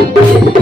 Thank you.